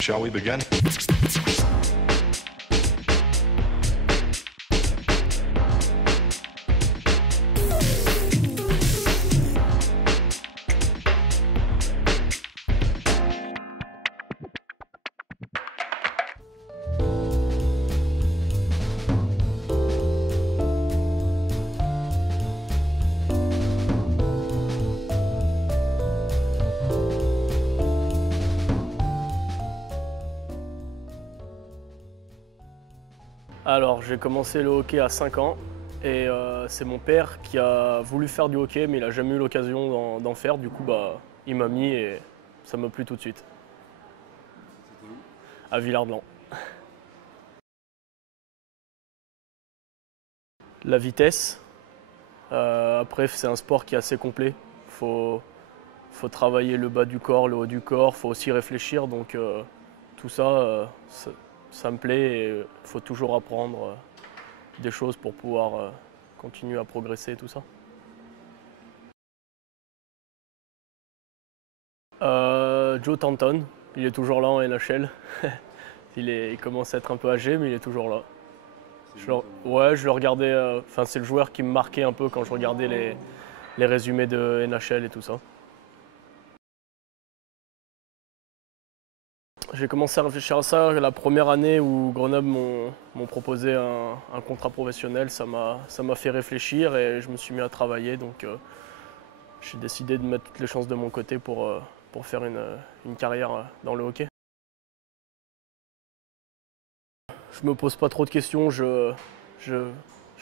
Shall we begin? Alors, j'ai commencé le hockey à 5 ans et c'est mon père qui a voulu faire du hockey mais il n'a jamais eu l'occasion d'en faire. Du coup, il m'a mis et ça m'a plu tout de suite. C'était où? À Villard-de-Lans. La vitesse. Après, c'est un sport qui est assez complet. Faut travailler le bas du corps, le haut du corps. Faut aussi réfléchir. Donc, tout ça, ça me plaît et il faut toujours apprendre des choses pour pouvoir continuer à progresser et tout ça. Joe Thornton, il est toujours là en NHL. il commence à être un peu âgé, mais il est toujours là. Ouais, je le regardais. C'est le joueur qui me marquait un peu quand je regardais les résumés de NHL et tout ça. J'ai commencé à réfléchir à ça la première année où Grenoble m'ont proposé un contrat professionnel. Ça m'a fait réfléchir et je me suis mis à travailler. Donc j'ai décidé de mettre toutes les chances de mon côté pour faire une carrière dans le hockey. Je me pose pas trop de questions. Je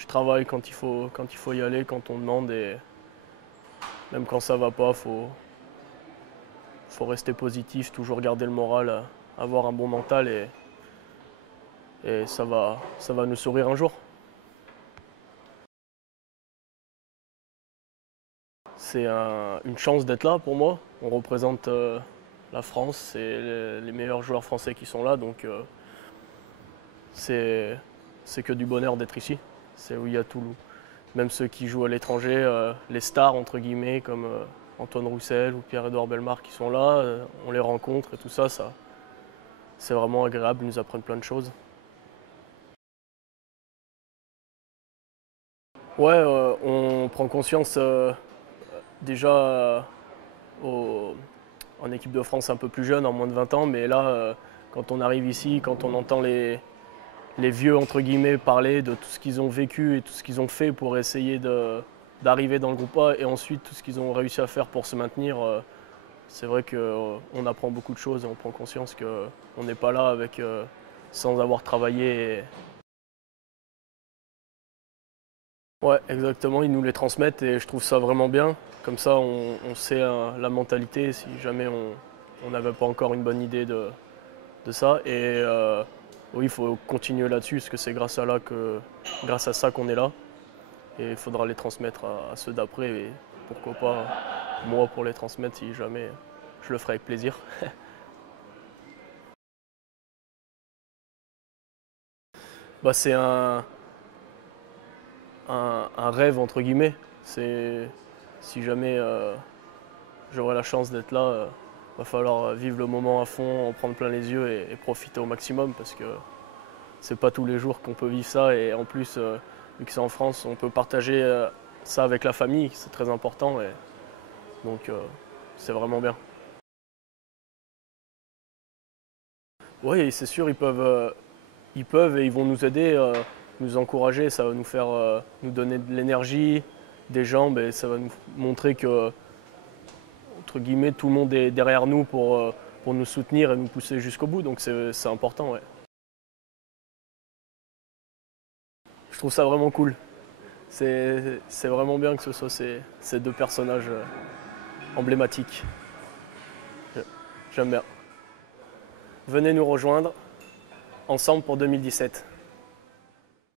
travaille quand il faut y aller, quand on demande. Et même quand ça va pas, faut rester positif, toujours garder le moral, avoir un bon mental et ça va nous sourire un jour. C'est une chance d'être là pour moi. On représente la France, c'est les meilleurs joueurs français qui sont là, donc c'est que du bonheur d'être ici. C'est où il y a tout. Même ceux qui jouent à l'étranger, les stars entre guillemets comme Antoine Roussel ou Pierre-Edouard Bellemare qui sont là, on les rencontre et tout ça, c'est vraiment agréable, ils nous apprennent plein de choses. Ouais, on prend conscience déjà en équipe de France un peu plus jeune, en moins de 20 ans, mais là, quand on arrive ici, quand on entend les vieux entre guillemets parler de tout ce qu'ils ont vécu et tout ce qu'ils ont fait pour essayer d'arriver dans le groupe A et ensuite tout ce qu'ils ont réussi à faire pour se maintenir, c'est vrai qu'on apprend beaucoup de choses et on prend conscience qu'on n'est pas là sans avoir travaillé. Ouais, exactement, ils nous les transmettent et je trouve ça vraiment bien. Comme ça, on sait la mentalité si jamais on n'avait pas encore une bonne idée de ça. Et oui, il faut continuer là-dessus parce que c'est grâce à ça qu'on est là. Et il faudra les transmettre à ceux d'après et pourquoi pas moi pour les transmettre si jamais je le ferai avec plaisir. C'est un rêve entre guillemets. Si jamais j'aurai la chance d'être là, va falloir vivre le moment à fond, en prendre plein les yeux et profiter au maximum parce que c'est pas tous les jours qu'on peut vivre ça et en plus vu que c'est en France, on peut partager ça avec la famille, c'est très important et donc c'est vraiment bien. Oui, c'est sûr, ils peuvent et ils vont nous aider, nous encourager, ça va nous faire nous donner de l'énergie, des jambes et ça va nous montrer que entre guillemets tout le monde est derrière nous pour nous soutenir et nous pousser jusqu'au bout, donc c'est important. Ouais. Je trouve ça vraiment cool. C'est vraiment bien que ce soit ces deux personnages emblématiques. J'aime bien. Venez nous rejoindre ensemble pour 2017.